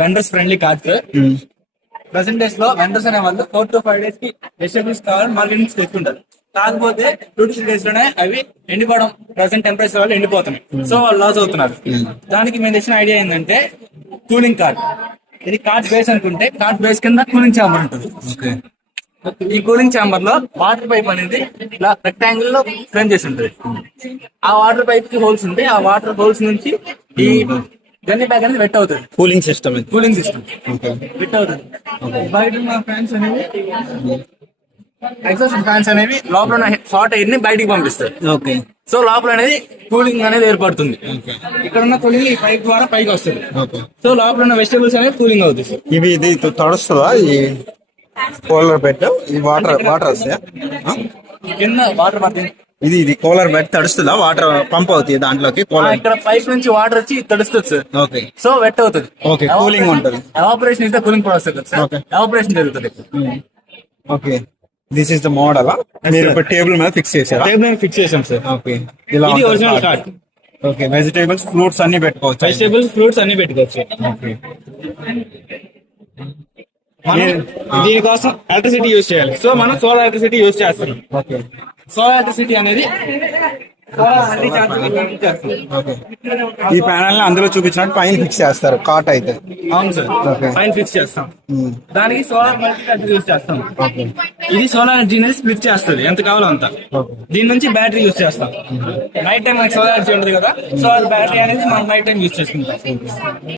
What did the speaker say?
Vendors friendly cards. Present days లో vendors అనే వాళ్ళు 4 to 5 days కి వెజిటబుల్స్ కావాలి మార్కెట్ నుంచి తెచ్చుకుంటారు. కాకపోతే 2 to 3 days లోనే అవి ఎండిపోవడం, ప్రెసెంట్ టెంపరేచర్ వల్ల ఎండిపోతున్నాయి. సో వాళ్ళు లాస్ అవుతున్నారు. దానికి మేము తెచ్చిన ఐడియా ఏంటంటే కూలింగ్ కార్డ్. ఇది కార్డ్ బేస్ అనుకుంటే కార్డ్ బేస్ కింద కూలింగ్ ఛాంబర్ ఉంటుంది. ఈ కూలింగ్ ఛాంబర్ లో వాటర్ పైప్ అనేది ఇలా రెక్టాంగిల్ లో ఫ్రేమ్ చేసి ఉంటుంది. ఆ వాటర్ పైప్ కి హోల్స్ ఉంటాయి. ఆ వాటర్ హోల్స్ నుంచి ఈ గన్ని బ్యాగ్ అనేది వెట్ అవుతుంది. కూలింగ్ సిస్టమ్ వెట్ అవుతుంది. బయట ఉన్న ఫ్యాన్స్ అనేవి ఎగ్జాస్ట్ ఫ్యాన్స్ అనేవి లోపల ఉన్న హాట్ ఎయిర్ ని బయటికి పంపిస్తాయి. సో లోపల అనేది కూలింగ్ అనేది ఏర్పడుతుంది. ఇక్కడ ఉన్న కూలింగ్ ఈ పైప్ ద్వారా పైకి వస్తుంది. సో లోపల ఉన్న వెజిటబుల్స్ అనేది కూలింగ్ అవుతుంది. ఇవి ఇది తడుస్తుందా ఈ కూలర్ బెడ్? ఈ వాటర్ వస్తాయా? కింద వాటర్ పడుతుంది. ఇది కూలర్ బెడ్ తడుస్తుందా? వాటర్ పంప్ అవుతుంది దాంట్లోకి? ఇక్కడ పైప్ నుంచి వాటర్ వచ్చి తడుస్తుంది సార్. ఓకే. సో వెట్ అవుతుంది. ఓకే. కూలింగ్ ఉంటుంది. ఎవాపరేషన్ ఇస్తే కూలింగ్ ప్రాసెస్ కదా సార్. ఎవాపరేషన్ జరుగుతుంది. Okay. This is the model. మీరు టేబుల్ మీద ఫిక్స్ చేశారా? టేబుల్ మీద ఫిక్స్ చేసాం సార్. ఓకే. ఇలా ఇది original card. Okay. Vegetables, fruits అన్ని పెట్టుకోవచ్చు. వెజిటేబుల్స్, ఫ్రూట్స్ అన్ని పెట్టుకోవచ్చు. ఓకే. దీనికోసం ఎలక్ట్రిసిటీ యూజ్ చేయాలి. సో మనం సోలార్ ఎలక్ట్రిసిటీ యూజ్ చేస్తున్నాం. ఓకే. సోలార్ ఎలక్ట్రిసిటీ అనేది ఈ ప్యానల్ అందులో చూపించినట్టు పైన ఫిక్స్ చేస్తారు కాట్ అయితే. అవును సార్. పైన ఫిక్స్ చేస్తాం. దానికి సోలార్ ఎనర్జీ యూజ్ చేస్తాం. ఇది సోలార్ ఎనర్జీ అనేది స్ప్లిట్ చేస్తుంది ఎంత కావాలో అంత. దీని నుంచి బ్యాటరీ యూజ్ చేస్తాం. నైట్ టైం మనకి సోలార్ ఎనర్జీ ఉంటుంది కదా, సో అది బ్యాటరీ అనేది మనం నైట్ టైం యూజ్ చేసుకుంటాం.